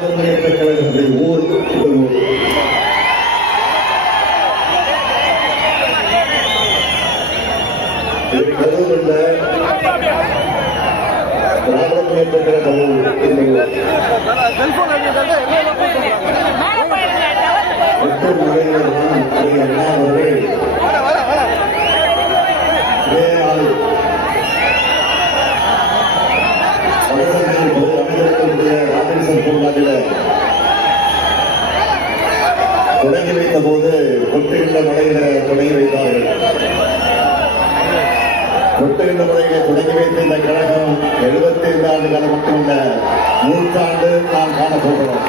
முன்னேற்ற கழகத்தின் ஊர் இந்த ஊர் இது கரூர் அல்ல திராவிட முன்னேற்ற கழக ஊர் இந்த ஊர் எட்டு முறையில் அண்ணா அவர்கள் இதே ஆள் வடசென்னையில் பொது பூங்காவில் தொடங்கி வைத்த போது கொட்டுகின்ற மலையில தொடங்கி வைத்தார்கள். கொட்டுகின்ற முறையிலே தொடங்கி வைத்த இந்த கழகம் எழுபத்தி ஐந்து ஆண்டு காலம் மட்டுமல்ல நூற்றாண்டு நாம் காணப் போகிறோம்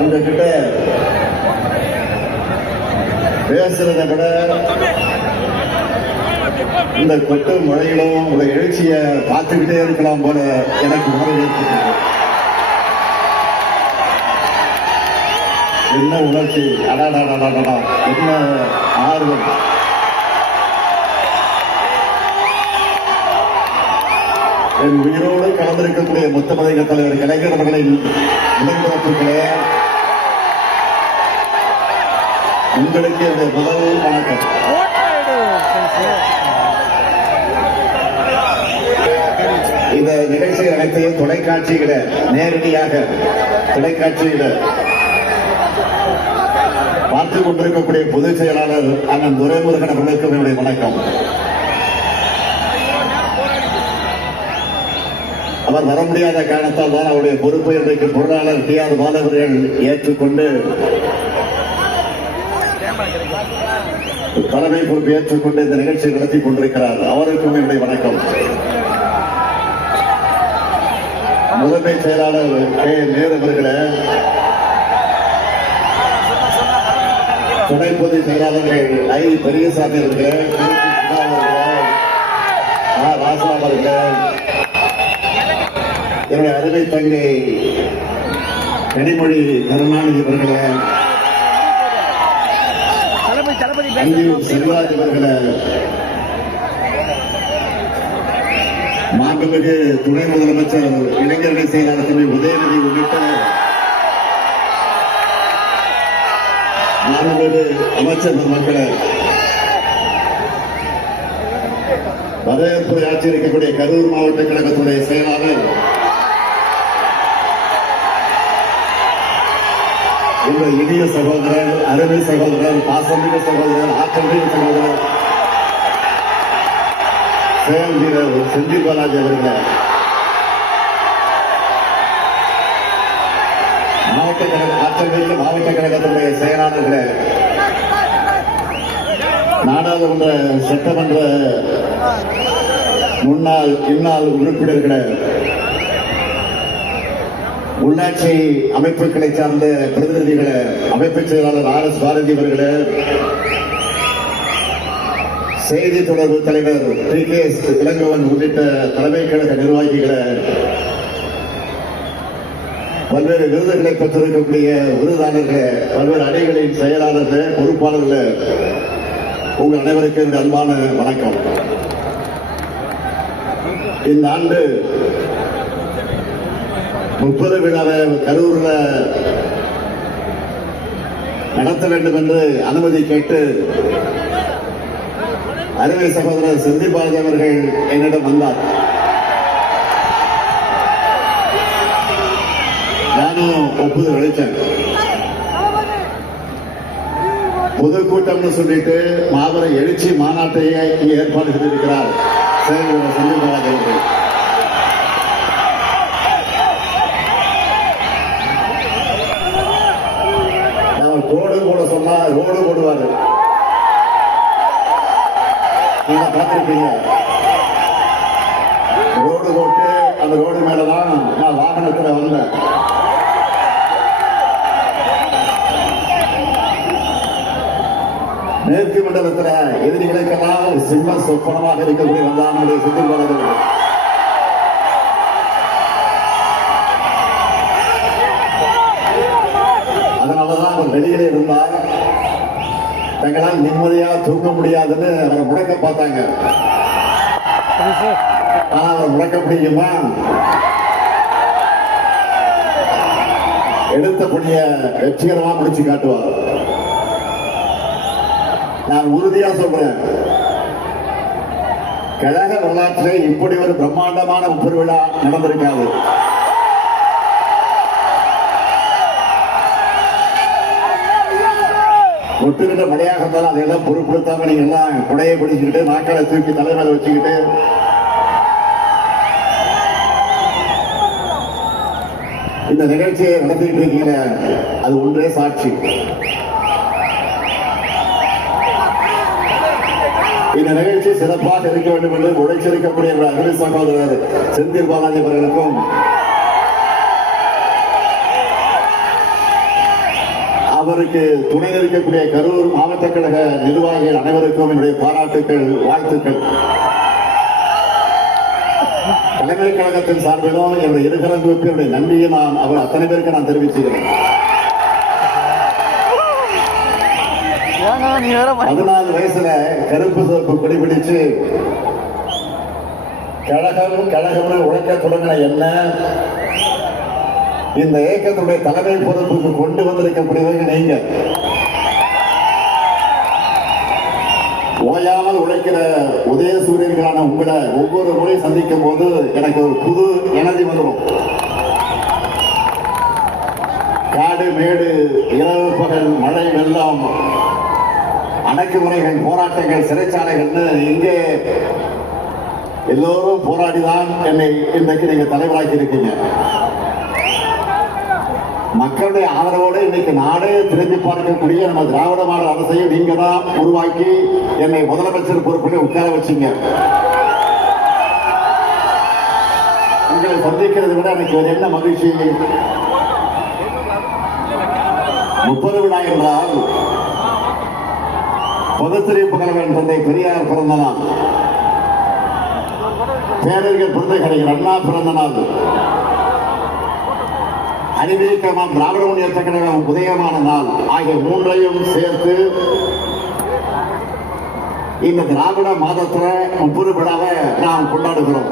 உங்ககிட்ட பேசுறதை விட இந்த கொட்டு மழையிலும் உங்க எழுச்சிய பார்த்துக்கிட்டே இருக்கலாம் போல எனக்கு உணர்வு என்ன உணர்ச்சி? அடாடாடாடாடா. என்ன ஆர்வம்? என் உயிரோடு கலந்திருக்கக்கூடிய முத்தமதிக தலைவர் கலைஞர் அவர்களின் உடன்பிறப்புகளே உங்களுக்கு என்னுடைய முதல் வணக்கம். இந்த நிகழ்ச்சி அனைத்தையும் தொலைக்காட்சியில நேரடியாக தொலைக்காட்சியில பார்த்து கொண்டிருக்கக்கூடிய பொதுச் செயலாளர் அண்ணன் துரைமுருகன் அவர்களுக்கு என்னுடைய வணக்கம். அவர் வர முடியாத காரணத்தால் தான் அவருடைய பொறுப்பை இன்றைக்கு பொருளாளர் டி ஆர் பாலவர்கள் ஏற்றுக்கொண்டு தலைமை பொறுப்பு ஏற்றுக்கொண்டு இந்த நிகழ்ச்சியை நடத்தி கொண்டிருக்கிறார். அவருக்கும் என்னுடைய வணக்கம். முதன்மை செயலாளர் கே. நேரு அவர்களே. துணை பொதுச் செயலாளர்கள் ஐ. பெரியசாமி அவர்களே ஆ. ராசா அவர்களே. என்னுடைய அருமை தங்கை கனிமொழி கருணாநிதி அவர்களே. தளபதி செல்வராஜ் அவர்களை மாண்புமிகு துணை முதலமைச்சர் இளைஞர்கள் செயலாளர் உதயநிதி உள்ளிட்ட மாண்புமிகு அமைச்சர் பெருமக்களே வரவேற்பு ஆட்சி இருக்கக்கூடிய கரூர் மாவட்ட கழகத்துடைய செயலாளர் எங்கள் இனிய சகோதரர் அருமை சகோதரர் பாசமிக சகோதரர் ஆக்கமிக சகோதரர். செயல் வீரர் செந்தில் பாலாஜி அவர்களே. மாவட்ட கழக ஆற்றமிகு மாவட்ட கழகத்தினுடைய செயலாளர்களே. நாடாளுமன்ற சட்டமன்ற முன்னாள் இந்நாள் உறுப்பினர்களை. உள்ளாட்சி அமைப்புகளை சார்ந்த பிரதிநிதிகளை அமைப்பு செயலாளர் ஆர் எஸ் பாரதி அவர்களே செய்தி தொடர்பு தலைவர் டி கே எஸ் இளங்கவன் உள்ளிட்ட தலைமை கழக நிர்வாகிகளை பல்வேறு விருதுகளை பெற்றிருக்கக்கூடிய விருதாளர்களை பல்வேறு அணிகளின் செயலாளர்கள் பொறுப்பாளர்களே உங்கள் அனைவருக்கும் இந்த அன்பான வணக்கம். இந்த ஆண்டு முப்பது விழாவை கரூர்ல நடத்த வேண்டும் என்று அனுமதி கேட்டு அருமை சகோதரர் செந்தில் பாரதி அவர்கள் என்னிடம் வந்தார். நானும் ஒப்புதல் அளித்தேன். பொதுக்கூட்டம்னு சொல்லிட்டு மாபெரும் எழுச்சி மாநாட்டையே ஏற்பாடு செய்திருக்கிறார். செயலர் அவர்கள் அவர் ரோடு எல்லாம் சொன்னா ரோடு போடுவாரு நீங்க பார்த்திருப்பீங்க. ரோடு போட்டு அந்த ரோடு மேலதான் நான் வாகனத்துல வந்தேன். மேற்கு மண்டலத்தில் எதிரிகளுக்கெல்லாம் சிம்ம சொப்பனமாக இருக்கக்கூடிய வந்தானுடைய சுத்திப்பாளர்கள் அதனாலதான் அவர் வெளியில இருந்தார் தங்களால் நிம்மதியா தூங்க முடியாதுன்னு அவரை முடக்க பார்த்தாங்க. ஆனா அவர் முடக்க முடியுமா? எடுத்த பணிய வெற்றிகரமா முடிச்சு காட்டுவார். நான் உறுதியா சொல்றேன். கழக வரலாற்றிலே இப்படி ஒரு பிரம்மாண்டமான பெருவிழா நடந்திருக்காது. ஒட்டுக்கிட்ட மழையாக இருந்தாலும் அதையெல்லாம் பொருட்படுத்தாம நீங்க எல்லாம் குடையை பிடிச்சுக்கிட்டு நாக்களை தூக்கி தலைமையில வச்சுக்கிட்டு. இந்த நிகழ்ச்சியை நடத்திட்டு இருக்கீங்க அது ஒன்றே சாட்சி. இந்த நிகழ்ச்சி சிறப்பாக இருக்க வேண்டும் என்று உழைச்சிருக்கக்கூடிய எங்கள் சகோதரர் செந்தில் பாலாஜி அவர்களுக்கும் அவருக்கு துணை இருக்கக்கூடிய கரூர் மாவட்ட கழக நிர்வாகிகள் அனைவருக்கும் என்னுடைய பாராட்டுக்கள் வாழ்த்துக்கள். தலைமை கழகத்தின் சார்பிலும் என்னுடைய இருகரங்களுக்கு என்னுடைய நன்றியை நான் அவர் அத்தனை பேருக்கு நான் தெரிவிச்சுக்கிறேன். பதினாலு வயசுல கருப்பு சிவப்பு கொடி பிடிச்சு கழகம் கழகம்னு உழைக்க தொடங்கின என்ன? இந்த இயக்கத்துடைய தலைமை பொறுப்புக்கு கொண்டு வந்திருக்கக்கூடியவர்கள் நீங்க ஓயாமல் உழைக்கிற உதய சூரியன்களான உங்களை ஒவ்வொரு முறை சந்திக்கும் போது எனக்கு ஒரு புது எனர்ஜி வந்துடும். காடு மேடு இரவு பகல் மழை வெள்ளம் அடக்குமுறைகள் போராட்டங்கள் சிறைச்சாலைகள்னு இங்கே எல்லோரும் போராடிதான் என்னை இன்றைக்கு நீங்க தலைவராக்கி இருக்கீங்க மக்களுடைய ஆதரவோடு இன்னைக்கு நாடே திரும்பி பார்க்கக்கூடிய நம்ம திராவிட மாடல் அரசையும் நீங்க தான் உருவாக்கி என்னை முதலமைச்சர் பொறுப்பில் உட்கார வச்சீங்க. உங்களை சந்திக்கிறதை விட எனக்கு வேற என்ன மகிழ்ச்சி? முப்பது விழா என்றால் பொதுத்துறை புகழவன் தந்தை பெரியார் பிறந்த நாள் பேரறிஞர் பிறந்த கலைஞர் அண்ணா பிறந்த நாள் அறிவிக்கமாம் திராவிட முன்னேற்ற கழகம் உதயமான நாள். ஆகிய மூன்றையும் சேர்த்து இந்த திராவிட மாதத்துல முப்பது விழாவை நாம் கொண்டாடுகிறோம்.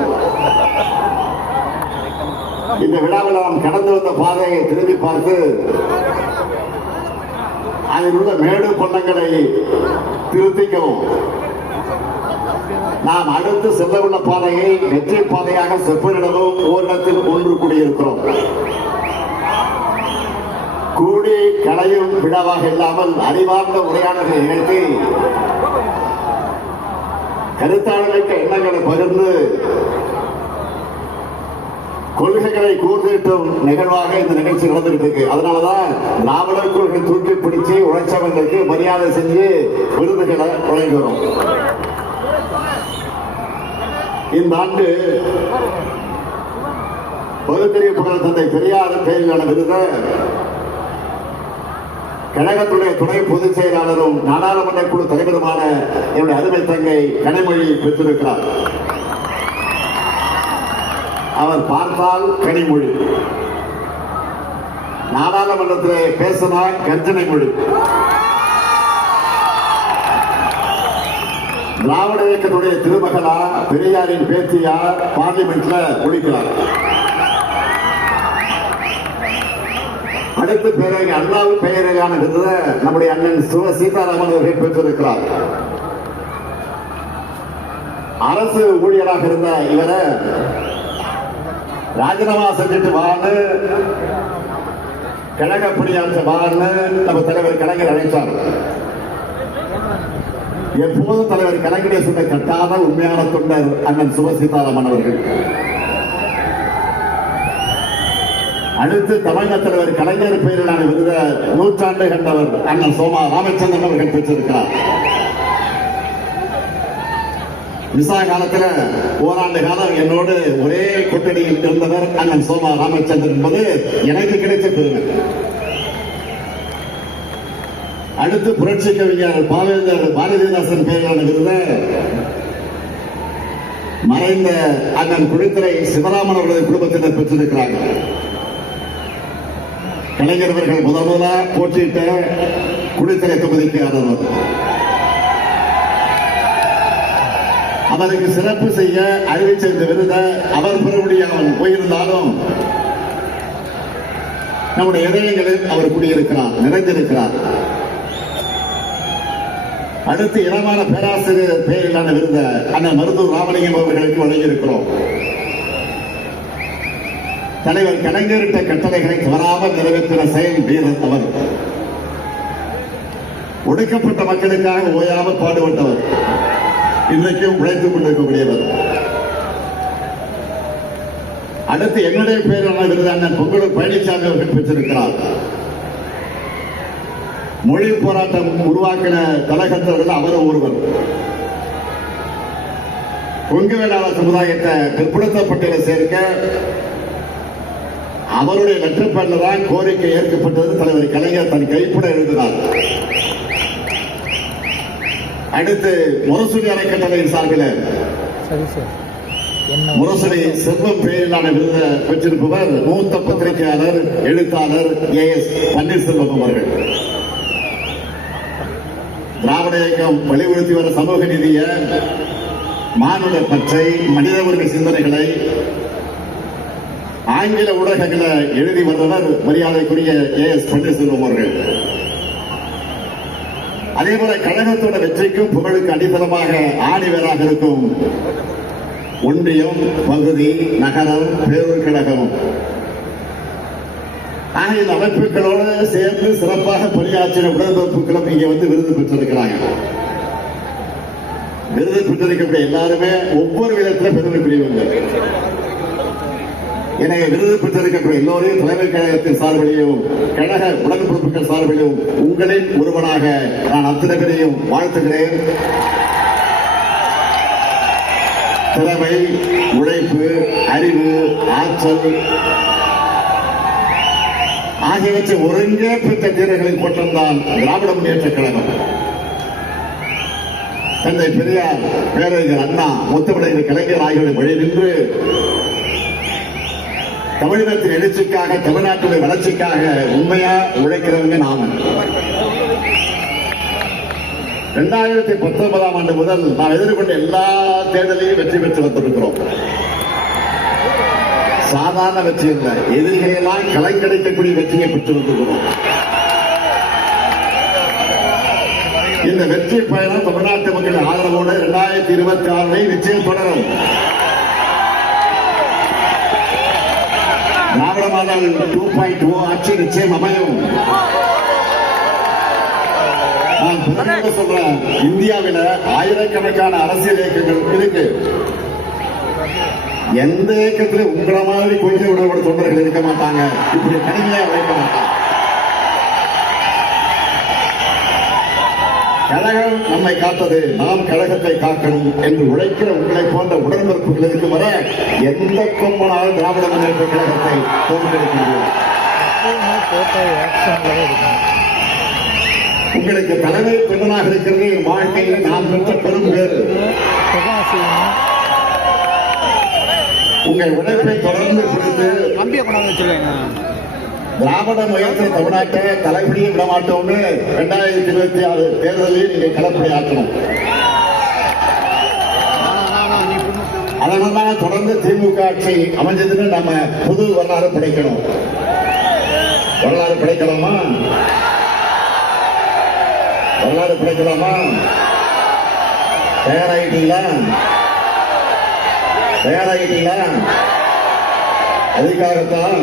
இந்த விழாவில் நாம் கடந்து வந்த பாதையை திரும்பி பார்த்து அதில் உள்ள மேடு பள்ளங்களை திருத்திக்கவும். நாம் அடுத்து செல்ல உள்ள பாதையை வெற்றி பாதையாக செப்பனிடவும் ஓரிடத்தில் ஒன்று கூடியிருக்கிறோம். கூடி கடையும் விழாவாக இல்லாமல் அறிவார்ந்த உரையாடல்களை நிகழ்த்தி கருத்தாளர்களுக்கு எண்ணங்களை பகிர்ந்து கொள்கைகளை கூர்ந்திட்டும் நிகழ்வாக இந்த நிகழ்ச்சி நடந்துகிட்டு அதனாலதான் திராவிடர் கொள்கை தூக்கி பிடிச்சு உழைச்சவங்களுக்கு மரியாதை செஞ்சு விருதுகளை வழங்குகிறோம் இந்த ஆண்டு பகுத்தறிவு புகழ் தந்தை பெரியார் பெயரிலான விருதை கழகத்துடைய துணை பொதுச் செயலாளரும் நாடாளுமன்ற குழு தலைவருமான என்னுடைய அருமை தங்கை கனிமொழி பெற்றிருக்கிறார். அவர் பார்த்தால் கனிமொழி. நாடாளுமன்றத்திலே பேசினால் கர்ஜனை மொழி திராவிட இயக்கத்துடைய திருமகளா பெரியாரின் பேச்சியார் பார்லிமெண்ட்ல ஒழிக்கிறார். அடுத்து பிறகு அண்ணாவு பெயரிலான விருதை நம்முடைய அண்ணன் சிவ சீதாராமன் அவர்கள் பெற்றிருக்கிறார். அரசு ஊழியராக இருந்த இவரை ராஜினாமா செஞ்சுட்டு வான்னு கழக பணியாற்ற வான்னு நம்ம தலைவர் கலைஞர் அழைத்தார் எப்போதும் தலைவர் கலைஞரை சொன்ன கட்டாத உண்மையான தொண்டர் அண்ணன் சுப சீதாராமன் அவர்கள். அடுத்து தமிழக தலைவர் கலைஞர் பெயரிலான விருத நூற்றாண்டு கண்டவர் அண்ணன் சோமா ராமச்சந்திரன் அவர்கள் பெற்றிருக்கிறார். விசா காலத்துல ஓராண்டு காலம் என்னோடு ஒரே கொட்டடியில் இருந்தவர் அண்ணன் சோமா ராமச்சந்திரன் என்பது எனக்கு கிடைத்த பெருமை. அடுத்து புரட்சி கவிஞர் பாவேந்தர் பாரதிதாசன் பெயரிலான விருத மறைந்த அண்ணன் குடித்துறை சிவராமன் அவர்களது குடும்பத்தினர் பெற்றிருக்கிறார்கள். கலைஞர் அவர்கள் முதல் முதலா போட்டியிட்ட குடித்தலை தொகுதிக்கு ஆனவர் அவருக்கு சிறப்பு செய்ய அறிவிச்ச இந்த விருதை அவர் பெற முடியாமல் போயிருந்தாலும் நம்முடைய இதயங்களில் அவர் குடியிருக்கிறார் நிறைந்திருக்கிறார். அடுத்து இனமான பேராசிரியர் பெயரிலான விருதை அண்ணன் மருதூர் ராமலிங்கம் அவர்களுக்கு வழங்கியிருக்கிறோம். தலைவர் கலைஞரிட்ட கட்டளைகளை தவறாமல் நிறைவேற்றின செயல் வீரர் அவர். ஒடுக்கப்பட்ட மக்களுக்காக ஓயாமல் பாடுபட்டவர். இன்றைக்கும் உழைத்துக் கொண்டிருக்கக்கூடியவர். அடுத்து என்னுடைய பெயரான விருதான அண்ணன் பொங்கலூர் பழனிசாமி அவர்கள் பெற்றிருக்கிறார். மொழி போராட்டம் உருவாக்கின கழகத்தவர்கள் அவரும் ஒருவர். கொங்கு வேளாளர் சமுதாயத்தை பிற்படுத்தப்பட்டதை சேர்க்க அவருடைய வெற்றப்பல்ல தான் கோரிக்கை ஏற்கப்பட்டது. தலைவர் கலைஞர் தன் கைப்பட எழுதினார். அடுத்து முரசொலி அறக்கட்டளையின் சார்பில் முரசொலி செல்வம் பெயரிலான விருதை பெற்றிருப்பவர் மூத்த பத்திரிகையாளர் எழுத்தாளர் ஏ எஸ் பன்னீர்செல்வம் அவர்கள். திராவிட இயக்கம் வலியுறுத்தி வர சமூக நீதிய மானுட பற்றை மனித உரிமை சிந்தனைகளை ஆங்கில ஊடகங்களை எழுதி வந்தவர் மரியாதைக்குரிய ஏ எஸ் பன்னீர்செல்வம் அவர்கள். அதே போல கழகத்தோட வெற்றிக்கும் புகழுக்கு அடித்தளமாக ஆணிவராக இருக்கும் ஒன்றியம் பகுதி நகரம் பேரூர் கழகம். ஆக இந்த அமைப்புகளோடு சேர்ந்து சிறப்பாக பணியாற்றின உடன்பிறப்புகளும் இங்கே வந்து விருது பெற்றிருக்கிறாங்க. விருது பெற்றிருக்கக்கூடிய எல்லாருமே ஒவ்வொரு விதத்துல பெருமைக்குரியவங்க. எனவே விருது பெற்றிருக்கக்கூடிய எல்லோரையும் தலைமை கழகத்தின் சார்பிலையும் கழக உடன்பிறப்புகள் சார்பிலும் உங்களின் ஒருவனாக நான் அத்தனை பேரையும் வாழ்த்துகிறேன். திறமை உழைப்பு அறிவு ஆற்றல் ஆகியவற்றை ஒருங்கே பெற்ற வீரர்களின் கூட்டம்தான் திராவிட முன்னேற்ற கழகம். தந்தை பெரியார் பேரறிஞர் அண்ணா முத்தமிழர் கலைஞர் ஆகியோரை வழி நின்று தமிழகத்தின் எழுச்சிக்காக தமிழ்நாட்டுடைய வளர்ச்சிக்காக உண்மையா உழைக்கிறவங்க நாம. இரண்டாயிரத்தி பத்தொன்பதாம் ஆண்டு முதல் நாம் எதிர்கொண்ட எல்லா தேர்தலையும் வெற்றி பெற்று வந்திருக்கிறோம். சாதாரண வெற்றி எல்லாம் களை கிடைக்கக்கூடிய வெற்றியை பெற்று வந்திருக்கிறோம். இந்த வெற்றி பயணம் தமிழ்நாட்டு மக்களின் ஆதரவோடு இரண்டாயிரத்தி இருபத்தி ஆறு நிச்சயம் தொடரும். Dravida model two point O ஆட்சி நிச்சயம் அமையும் நான் பெருமையோட சொல்றேன். இந்தியாவில ஆயிரக்கணக்கான அரசியல் இயக்கங்கள் இருக்கு. எந்த இயக்கத்திலும் உங்களை மாதிரி கொள்கை உணவோட தொண்டர்கள் இருக்க மாட்டாங்க. இப்படி கடுமையா உழைக்க மாட்டாங்க. கழகம் நம்மை காத்தது. நாம் கழகத்தை காக்கணும் என்று உழைக்கிற உங்களை போன்ற உடன்பிறப்புகள் இருக்கும் வர எந்த கொம்பனாலும் திராவிட முன்னேற்ற கழகத்தை தோன்றெடுக்கின்றோம் உங்களுக்கு தலைமை பெண்ணாக இருக்கிறது. என் வாழ்க்கையில் நாம் பெற்ற பெரும் பேரு உங்கள் உழைப்பை தொடர்ந்து கொடுத்து நம்பிய கொண்டாந்து வச்சிருவேங்க திராவிட முயற்சி தமிழ்நாட்டை தலைப்பிடிய விட மாட்டோம்னு இரண்டாயிரத்தி இருபத்தி ஆறு தேர்தலில் நீங்கள் களப்பணி ஆற்றணும் அதனால தொடர்ந்து திமுக ஆட்சி அமைஞ்சதுன்னு நம்ம புது வரலாறு படைக்கணும். வரலாறு படைக்கலாமா? வரலாறு படைக்கலாமா? தயாராகிட்டீங்களா தயாராகிட்டீங்களா அதுக்காகத்தான்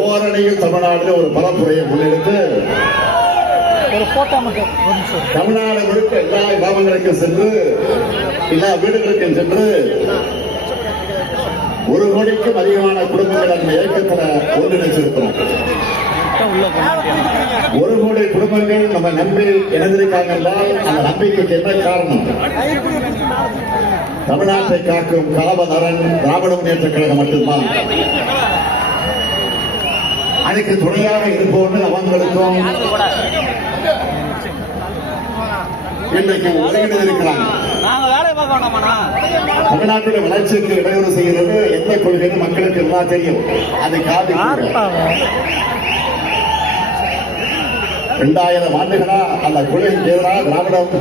ஓரணியில் தமிழ்நாட்டில் ஒரு பரப்புரையை முன்னெடுத்து தமிழ்நாடு முழுக்க எல்லா கிராமங்களுக்கும் சென்று எல்லா வீடுகளுக்கும் சென்று ஒரு கோடிக்கும் அதிகமான குடும்பங்கள் அந்த இயக்கத்துல ஒன்றிணைச்சிருக்கிறோம். ஒரு கோடி குடும்பங்கள் நம்ம நம்பி இணைந்திருக்காங்க என்றால் அந்த நம்பிக்கைக்கு என்ன காரணம்? தமிழ்நாட்டை காக்கும் காவலரன் திராவிட முன்னேற்ற கழகம் மட்டும்தான். அதுக்கு துணையாக இருப்போன்னு அவங்களுக்கும் இன்றைக்கு ஒருங்கிணைந்து இருக்கிறாங்க. நாங்க வேலையை பார்க்க வேண்டாமாண்ணா? தமிழ்நாட்டில் வளர்ச்சிக்கு இடையூறு செய்கிறது எந்த கொள்கைன்னு மக்களுக்கு எல்லாம் தெரியும். அது காதி. இரண்டாயிரம் ஆண்டுகளா அந்த கொள்கைக்கு எதிராக திராவிடம்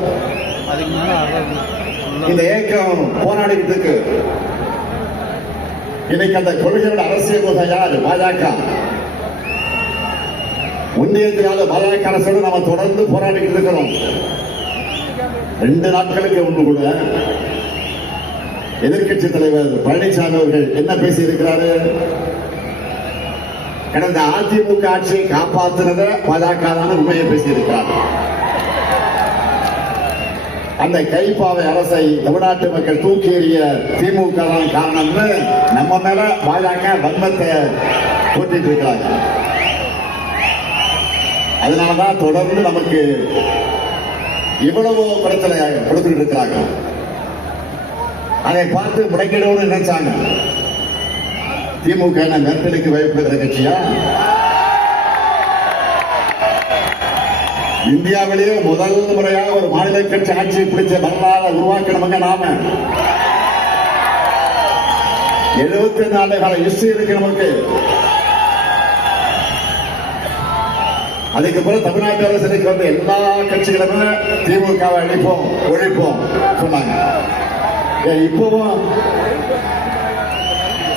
இந்த இயக்கம் போராடிக்கிட்டு இருக்கு. இன்னைக்கு அந்த கொள்கையோட அரசியல் யார்? பாஜக. ஒன்றியத்தினால பாஜக அரசோடு நாம தொடர்ந்து போராடிக்கிட்டு இருக்கிறோம். ரெண்டு நாட்களுக்கு முன்பு கூட எதிர்க்கட்சி தலைவர் பழனிசாமி அவர்கள் என்ன பேசி இருக்கிறாரு கடந்த அதிமுக ஆட்சியை காப்பாற்றுறத பாஜக தான் உண்மையை பேசியிருக்கிறார். அந்த கைப்பாவை அரசை தமிழ்நாட்டு மக்கள் தூக்கி எறிய திமுக தான் காரணம்னு நம்ம மேல பாஜக வன்மத்தை போட்டிட்டு இருக்கிறாங்க. அதனாலதான் தொடர்ந்து நமக்கு இவ்வளவு பிரச்சனை கொடுத்துட்டு இருக்கிறாங்க அதை பார்த்து முடக்கிடணும்னு நினைச்சாங்க. திமுக என்ன மெர்டலுக்கு பயப்படுகிற கட்சியா? இந்தியாவிலேயே முதல் முறையாக ஒரு மாநில கட்சி ஆட்சியை பிடிச்ச வரலாறு உருவாக்கணுங்க நாம. எழுபத்தி நாலு கால ஹிஸ்டரி இருக்கு நமக்கு. அதுக்கப்புறம் தமிழ்நாட்டு அரசுக்கு வந்து எல்லா கட்சிகளுமே திமுகவை அழிப்போம் ஒழிப்போம் சொன்னாங்க. இப்பவும்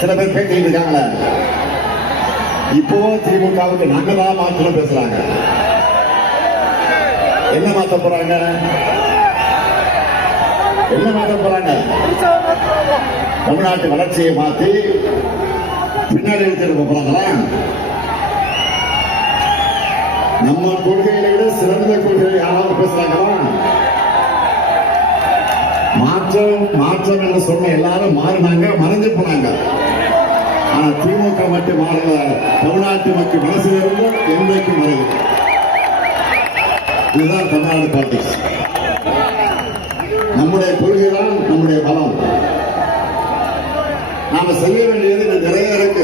சில பேர் பேசிக்கிட்டு இருக்காங்களே. இப்பவும் திமுகவுக்கு நாங்க தான் மாற்றம் பேசுறாங்க. என்ன மாத்த போறாங்க? என்ன மாத்த போறாங்க? தமிழ்நாட்டு வளர்ச்சியை மாத்தி பின்னாடி எடுத்துட்டு போறாங்களா? நம்ம கொள்கையில விட சிறந்த கொள்கை யாராவது பேசுறாங்களா? மாற்றம் மாற்றம் என்று சொன்ன எல்லாரும் மாறினாங்க மறைஞ்சு போனாங்க. ஆனா திமுக மட்டும் மாறல. தமிழ்நாட்டு மக்கள் மனசில் இருந்து என்றைக்கும் மறைவு இதுதான் தமிழ்நாடு பாலிடிக்ஸ் நம்முடைய கொள்கை தான் நம்முடைய பலம். நாம செய்ய வேண்டியது நிறைய இருக்கு.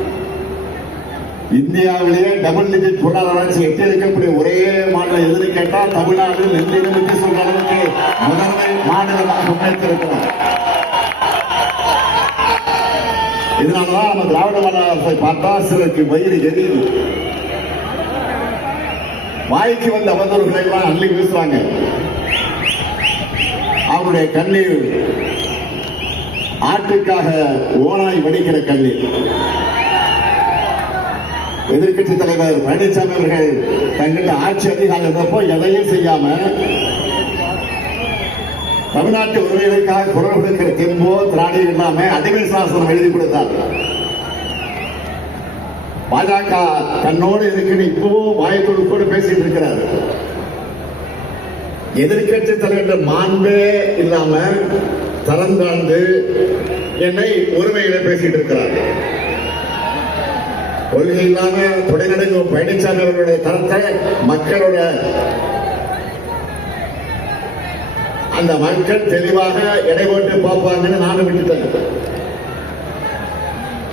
இந்தியாவிலேயே டபுள் டிஜிட் பொருளாதார வளர்ச்சி எட்டி இருக்கக்கூடிய ஒரே மாநிலம் எதுன்னு கேட்டால் தமிழ்நாடு நெஞ்சு நிமித்தி சொல்ற அளவுக்கு முதன்மை மாநிலமாக முன்னெடுத்திருக்கிறோம் இதனாலதான் நம்ம திராவிட மாடல் பார்த்தா சிலருக்கு வயிறு எரியுது. வாய்க்கு வந்த அவதூறுகளை எல்லாம் அள்ளி வீசுறாங்க. அவருடைய கண்ணீர் ஆட்டுக்காக ஓனாய் வடிக்கிற கண்ணீர். எதிர்கட்சி தலைவர் பழனிசாமி அவர்கள் தங்கிட்ட ஆட்சி அதிகாரம் இருந்தப்போ எதையும் செய்யாம தமிழ்நாட்டு உரிமைகளுக்காக குரல் கொடுக்கிற தெம்போ திராணி இல்லாம அடிமை சாசனம் எழுதி கொடுத்தார். பாஜக தன்னோடு இருக்குன்னு இப்பவும் வாய்ப்பு கூட பேசிட்டு இருக்கிறார். எதிர்கட்சி தலைவர்கள் மாண்பே இல்லாம தரம் தாழ்ந்து என்னை உரிமைகளை பேசிட்டு இருக்கிறார்கள் கொள்கை இல்லாம துணைநடுங்கும் பழனிசாமி அவர்களுடைய தரத்தை மக்களோட அந்த மக்கள் தெளிவாக எடை போட்டு பார்ப்பாங்கன்னு நானும் விட்டுட்டேன்.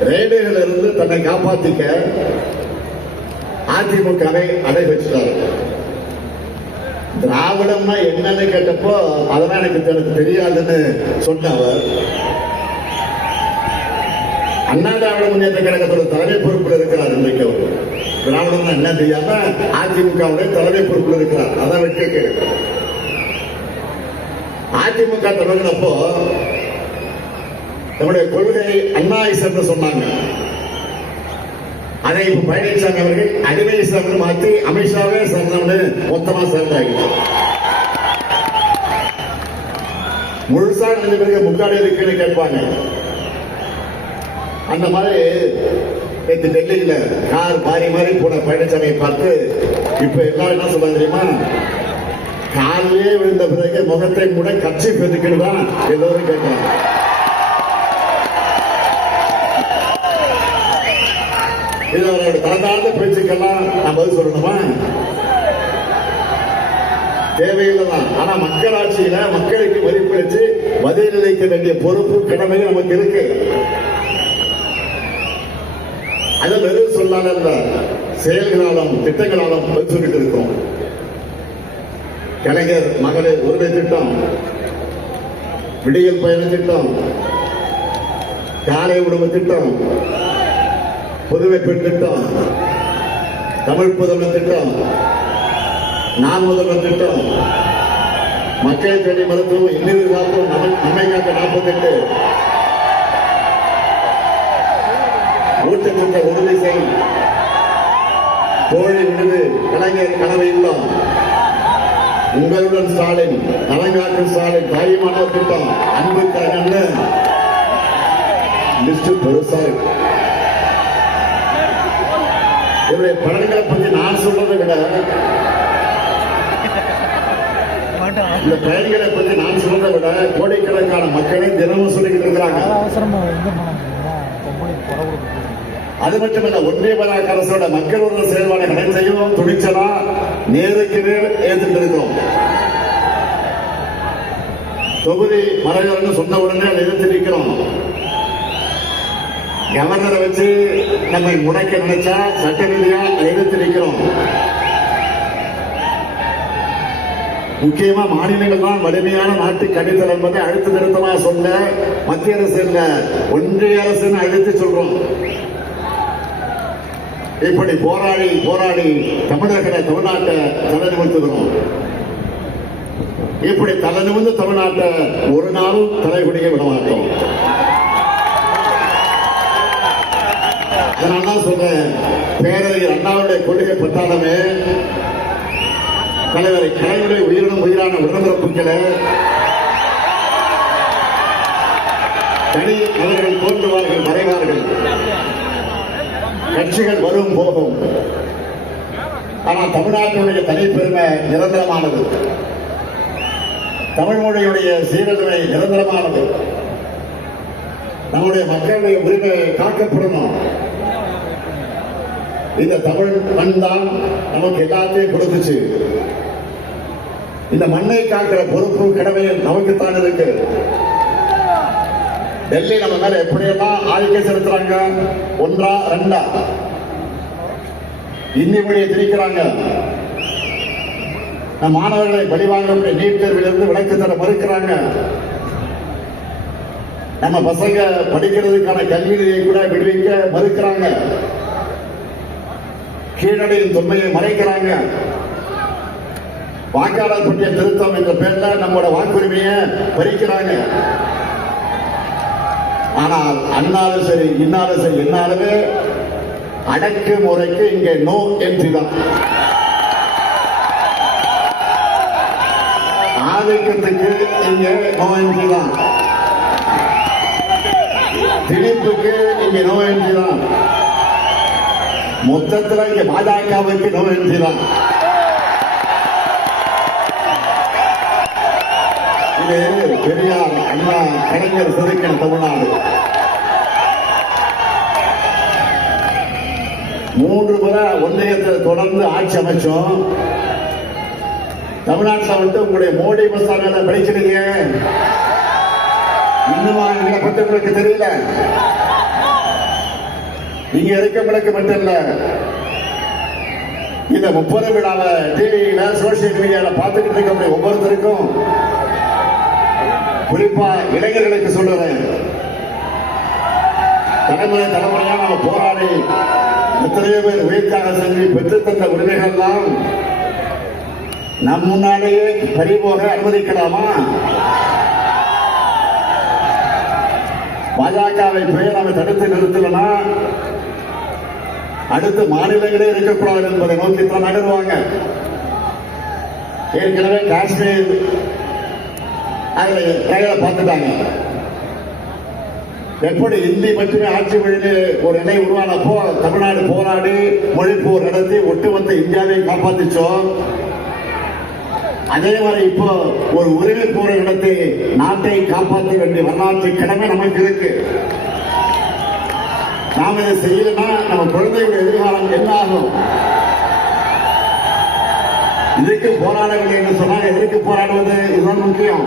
ரேடுகள் இருந்து தன்னை காப்பாத்திக்க அதிமுகவை அடை வச்சுட்டாரு திராவிடம்னா என்னன்னு கேட்டப்போ அதெல்லாம் எனக்கு தெரியாதுன்னு சொன்னவர் அண்ணா திராவிட முன்னேற்ற கழகத்தோட தலைமை பொறுப்பில் இருக்கிறார் இன்றைக்கு அவர். திராவிடம் என்ன தெரியாம அதிமுகவுடைய தலைமை பொறுப்பில் இருக்கிறார். அதான் வெற்றி அதிமுக தொடங்கினப்போ நம்முடைய கொள்கை அண்ணா அண்ணாயிசம்னு சொன்னாங்க. அதை இப்ப பழனிசாமி அவர்கள் அடிமை சரணம் மாற்றி அமித்ஷாவே சரணம்னு மொத்தமா சேர்ந்தாங்க. முழுசா ரெண்டு பேருக்கு முக்காடி இருக்குன்னு கேட்பாங்க. அந்த மாதிரி நேற்று டெல்லியில் கார் மாறி மாறி போன பழனிசாமியை பார்த்து இப்போ எல்லாரும் என்ன சொல்ல தெரியுமா? காலையே விழுந்த பிறகு முகத்தை கூட கட்சி பெருக்கிட்டு தான் எல்லோரும் கேட்கலாம் இது அவரோட தரந்தாழ்ந்த பேச்சுக்கெல்லாம் நான் பதில் சொல்லணுமா? தேவையில்லைதான். ஆனா மக்களாட்சியில மக்களுக்கு மதிப்பளிச்சு நிலைக்க வேண்டிய பொறுப்பு கடமை நமக்கு இருக்கு. அது வெறும் சொல்லாத இல்ல செயல்களாலும் திட்டங்களாலும் பதில் சொல்லிட்டு இருக்கோம் கலைஞர் மகளிர் உரிமை திட்டம் விடியல் பயண திட்டம் காலை உணவு திட்டம் புதுமை பெண் திட்டம் தமிழ் புதல்வர் திட்டம் நான் முதல்வர் திட்டம் மக்கள் தேடி மருத்துவம் இன்னொரு காப்போம் நம்மை காக்க நாற்பத்தெட்டு ஊட்டச்சத்த உறுதி செய். தோழி விடுது கலைஞர் கனவை இல்லம் உங்களுடன் ஸ்டாலின் நலங்காக்கும் ஸ்டாலின் தாயுமான திட்டம். அன்பு கலைஞர் லிஸ்ட் பெருசா இருக்கு இவருடைய பலன்களை பத்தி நான் சொல்றதை விட இந்த பயன்களை பத்தி நான் சொல்றதை விட கோடிக்கணக்கான மக்களை தினமும் சொல்லிக்கிட்டு இருக்கிறாங்க. அது மட்டுமல்ல ஒன்றிய பாஜக அரசோட மக்கள் உறவு செயல்பாடு அனைத்தையும் துணிச்சலா நேருக்கு நேர் ஏற்றுட்டு இருக்கிறோம் தொகுதி மறைகள்னு சொன்ன உடனே அதை எதிர்த்து நிற்கிறோம். கவர்னரை வச்சு நம்மை முடக்க நினைச்சா சட்ட ரீதியா அதை எதிர்த்து நிற்கிறோம். முக்கியமா மாநிலங்கள் தான் வலிமையான நாட்டு கடிதல் என்பதை அழுத்த நிறுத்தமா சொல்ல மத்திய அரசு இல்ல ஒன்றிய அரசுன்னு அழுத்தி சொல்றோம். இப்படி போராடி போராடி தமிழர்களை தமிழ்நாட்டை தலை நிமிர்த்துகிறோம். இப்படி தலை நிமிர்ந்து தமிழ்நாட்டை ஒரு நாளும் தலைகுடிய விட மாட்டோம். அதனால்தான் சொல்றேன் பேரறிஞர் அண்ணாவுடைய கொள்கை பட்டாலுமே தலைவரை கலைஞருடைய உயிரினும் உயிரான உடன்பிறப்புகளை தனி அவர்கள் தோன்றுவார்கள் மறைவார்கள். கட்சிகள் வரும் போகும் ஆனால் தமிழ்நாட்டினுடைய தனிப்பெருமை நிரந்தரமானது. தமிழ் மொழியுடைய சீரழிவை நிரந்தரமானது. நம்முடைய மக்களுடைய உரிமை காக்கப்படணும். இந்த தமிழ் மண் தான் நமக்கு எல்லாத்தையும் கொடுத்துச்சு. இந்த மண்ணை காக்கிற பொறுப்பும் கடமையும் நமக்குத்தான் இருக்கு. டெல்லி நம்ம மேல எப்படியெல்லாம் ஆதிக்கம் செலுத்துறாங்க? ஒன்றா ரெண்டா? இந்தி மொழியை திணிக்கிறாங்க. நம் மாணவர்களை பலிவாங்க நீட் தேர்விலிருந்து விலக்கு தர மறுக்கிறாங்க. நம்ம பசங்க படிக்கிறதுக்கான கல்வி நிதியை கூட விடுவிக்க மறுக்கிறாங்க. கீழடையின் தொன்மையை மறைக்கிறாங்க. வாக்காளர் பற்றிய திருத்தம் என்ற பேர்ல நம்மளோட வாக்குரிமையை பறிக்கிறாங்க. ஆனால் அண்ணாலும் சரி இன்னாலும் சரி என்னாலுமே அடக்கு முறைக்கு இங்கே நோ என்ட்ரி தான். ஆதிக்கத்துக்கு இங்கே நோ என்ட்ரி தான். திணிப்புக்கு இங்கே நோ என்ட்ரி தான். மொத்தத்தில் இங்கே பாஜகவுக்கு நோ என்ட்ரி தான். இது பெரியார் அண்ணா கலைஞர் செதுக்கின தமிழ்நாடு. மூன்று முறை ஒன்றியத்தில் தொடர்ந்து ஆட்சி அமைச்சோம். தமிழ்நாட்டில் வந்து உங்களுடைய மோடி மசாலா படிச்சிருக்கீங்க. இன்னுமா எங்களை பத்தி உங்களுக்கு தெரியல? இங்க இருக்கவங்களுக்கு மட்டும் இல்ல. இந்த முப்பது விழாவை டிவியில சோசியல் மீடியால பார்த்துக்கிட்டு இருக்க ஒவ்வொருத்தருக்கும் குறிப்பா இளைஞர்களுக்கு சொல்லுறேன் தலைமுறை தலைமுறையா நம்ம போராடி எத்தனையோ பேர் உயிர்த்தாக செஞ்சு பெற்றுத்தந்த உரிமைகள் எல்லாம் நம் முன்னாலேயே பறிபோக அனுமதிக்கலாமா? பாஜகவை போய் நாம தடுத்து நிறுத்தலனா? அடுத்து மாநிலங்களே இருக்கக்கூடாது என்பதை நோக்கி தான் நகருவாங்க. ஏற்கனவே காஷ்மீர் அதுல கையில பார்த்துட்டாங்க. எப்படி இந்தி மட்டுமே ஆட்சி மொழியில் ஒரு நிலை உருவானப்போ தமிழ்நாடு போராடி மொழி போர் நடத்தி ஒட்டுமொத்த இந்தியாவை காப்பாத்திச்சோம் அதே மாதிரி இப்போ ஒரு உரிமை போரை இடத்தை நாட்டை காப்பாற்ற வேண்டிய வரலாற்று கடமை நமக்கு இருக்கு. நாம் இதை செய்யலன்னா நம்ம குழந்தைகளுடைய எதிர்காலம் என்ன ஆகும்? இதுக்கு போராடவில்லை என்று சொன்னால் எதற்கு போராடுவது இதுதான் முக்கியம்.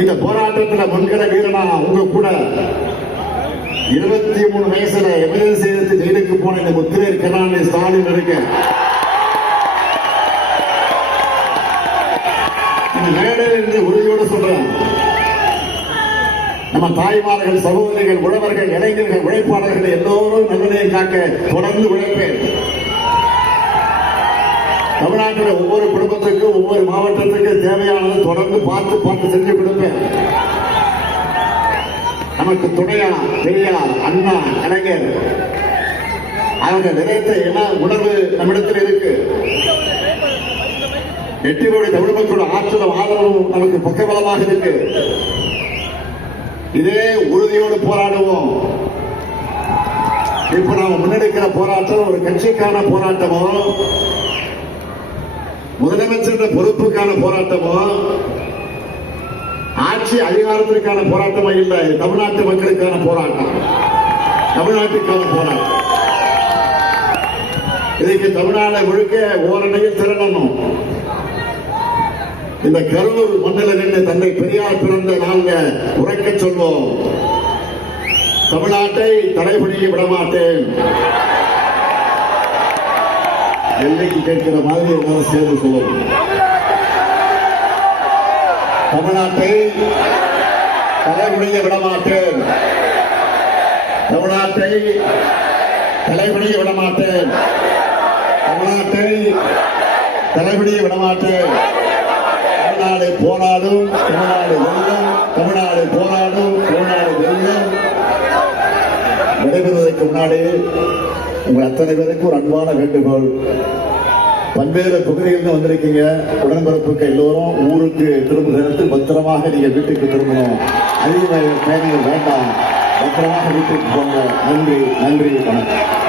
இந்த போராட்டத்தில் முன்கள வீரனா உங்க கூட இருபத்தி மூணு வயசுல எமர்ஜென்சி எடுத்து ஜெயிலுக்கு போன இந்த முத்துவேர் கருணாநிதி ஸ்டாலின் இருக்க இந்த மேடையில் உறுதியோடு சொல்றேன். நம்ம தாய்மார்கள் சகோதரிகள் உழவர்கள் இளைஞர்கள் உழைப்பாளர்கள் எல்லோரும் நல்லதையும் காக்க தொடர்ந்து உழைப்பேன். தமிழ்நாட்டில் ஒவ்வொரு குடும்பத்துக்கும் ஒவ்வொரு மாவட்டத்துக்கும் தேவையானது தொடர்ந்து பார்த்து பார்த்து செஞ்சு கொடுப்பேன். நமக்கு துணையா பெரியார் அண்ணா கலைஞர் அவங்க விதைத்த என்ன உணர்வு நம்மிடத்தில் இருக்கு. எட்டு கோடி தமிழ் மக்களோட ஆற்றலும் ஆதரவும் நமக்கு பக்கபலமாக இருக்கு. இதே உறுதியோடு போராடுவோம். இப்ப நாம முன்னெடுக்கிற போராட்டம் ஒரு கட்சிக்கான போராட்டமோ முதலமைச்சர் பொறுப்புக்கான போராட்டமோ ஆட்சி அதிகாரத்திற்கான போராட்டமோ இல்லை தமிழ்நாட்டு மக்களுக்கான போராட்டம். தமிழ்நாட்டுக்கான போராட்டம். இதுக்கு தமிழ்நாடு முழுக்க ஓரணையில் திரளணும். இந்த கரூர் மண்ணில் நின்று தந்தை பெரியார் பிறந்த நாள்ல உரைக்க சொல்வோம். தமிழ்நாட்டை தடைபடிய விடமாட்டேன். எல்லைக்கு கேட்கிற மாதிரி என்னால் சேர்ந்து சொல்லணும் தமிழ்நாட்டை தலைமுடிய விடமாட்டேன். தமிழ்நாட்டை தலைமுடிய விடமாட்டேன். தமிழ்நாட்டை தலைமுடிய விடமாட்டேன். தமிழ்நாடு போராடும் தமிழ்நாடு வெல்லும் தமிழ்நாடு போராடும் தமிழ்நாடு வெல்லும். நடைபெறுவதற்கு முன்னாடி உங்கள் அத்தனை பேருக்கும் ஒரு அன்பான வேண்டுகோள். பல்வேறு பகுதிகளில் வந்திருக்கீங்க. உடன்பிறப்புக்கு எல்லோரும் ஊருக்கு திரும்ப பத்திரமாக நீங்க வீட்டுக்கு திரும்பணும். அதிக பயணிகள் வேண்டாம். பத்திரமாக வீட்டுக்கு போங்க. நன்றி நன்றி வணக்கம்.